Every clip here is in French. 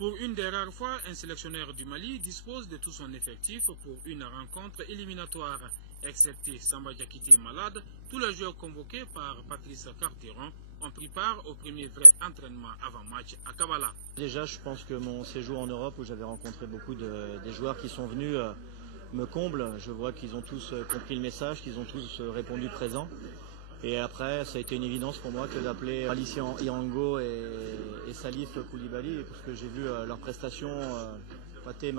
Pour une des rares fois, un sélectionneur du Mali dispose de tout son effectif pour une rencontre éliminatoire. Excepté Samba Diakité malade, tous les joueurs convoqués par Patrice Carteron ont pris part au premier vrai entraînement avant-match à Kabbalah. Déjà, je pense que mon séjour en Europe, où j'avais rencontré beaucoup des joueurs qui sont venus, me comble. Je vois qu'ils ont tous compris le message, qu'ils ont tous répondu présent. Et après, ça a été une évidence pour moi que d'appeler Alicia Irango et Salif Koulibaly, parce que j'ai vu leurs prestations. Pathé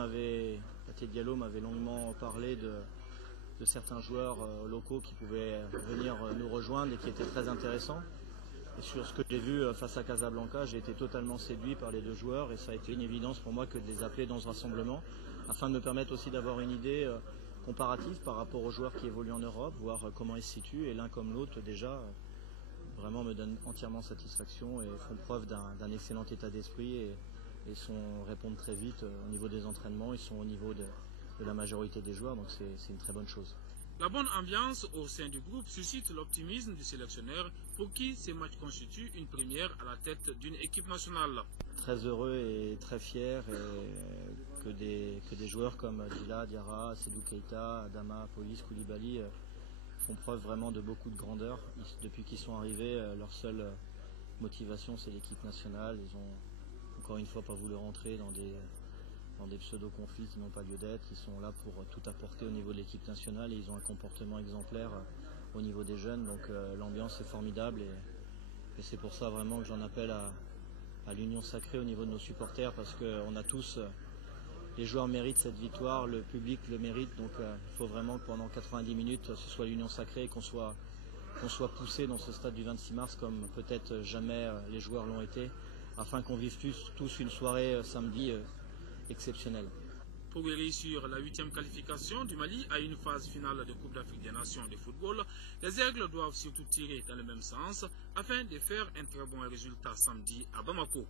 Diallo m'avait longuement parlé de certains joueurs locaux qui pouvaient venir nous rejoindre et qui étaient très intéressants. Et sur ce que j'ai vu face à Casablanca, j'ai été totalement séduit par les deux joueurs et ça a été une évidence pour moi que de les appeler dans ce rassemblement afin de me permettre aussi d'avoir une idée comparative par rapport aux joueurs qui évoluent en Europe, voir comment ils se situent, et l'un comme l'autre déjà vraiment me donne entièrement satisfaction et font preuve d'un excellent état d'esprit et répondent très vite au niveau des entraînements, ils sont au niveau de la majorité des joueurs, donc c'est une très bonne chose. La bonne ambiance au sein du groupe suscite l'optimisme du sélectionneur pour qui ces matchs constituent une première à la tête d'une équipe nationale. Très heureux et très fier que des joueurs comme Dila, Diarra, Sedou Keita, Adama, Police, Koulibaly font preuve vraiment de beaucoup de grandeur. Depuis qu'ils sont arrivés, leur seule motivation c'est l'équipe nationale. Ils ont encore une fois pas voulu rentrer dans des pseudo-conflits qui n'ont pas lieu d'être. Ils sont là pour tout apporter au niveau de l'équipe nationale et ils ont un comportement exemplaire au niveau des jeunes. Donc l'ambiance est formidable et c'est pour ça vraiment que j'en appelle à l'union sacrée au niveau de nos supporters, parce qu'on a tous, les joueurs méritent cette victoire, le public le mérite, donc il faut vraiment que pendant 90 minutes ce soit l'union sacrée et qu'on soit poussé dans ce stade du 26 mars comme peut-être jamais les joueurs l'ont été, afin qu'on vive tous une soirée samedi exceptionnelle. Pour réussir la 8e qualification du Mali à une phase finale de Coupe d'Afrique des Nations de football, les Aigles doivent surtout tirer dans le même sens afin de faire un très bon résultat samedi à Bamako.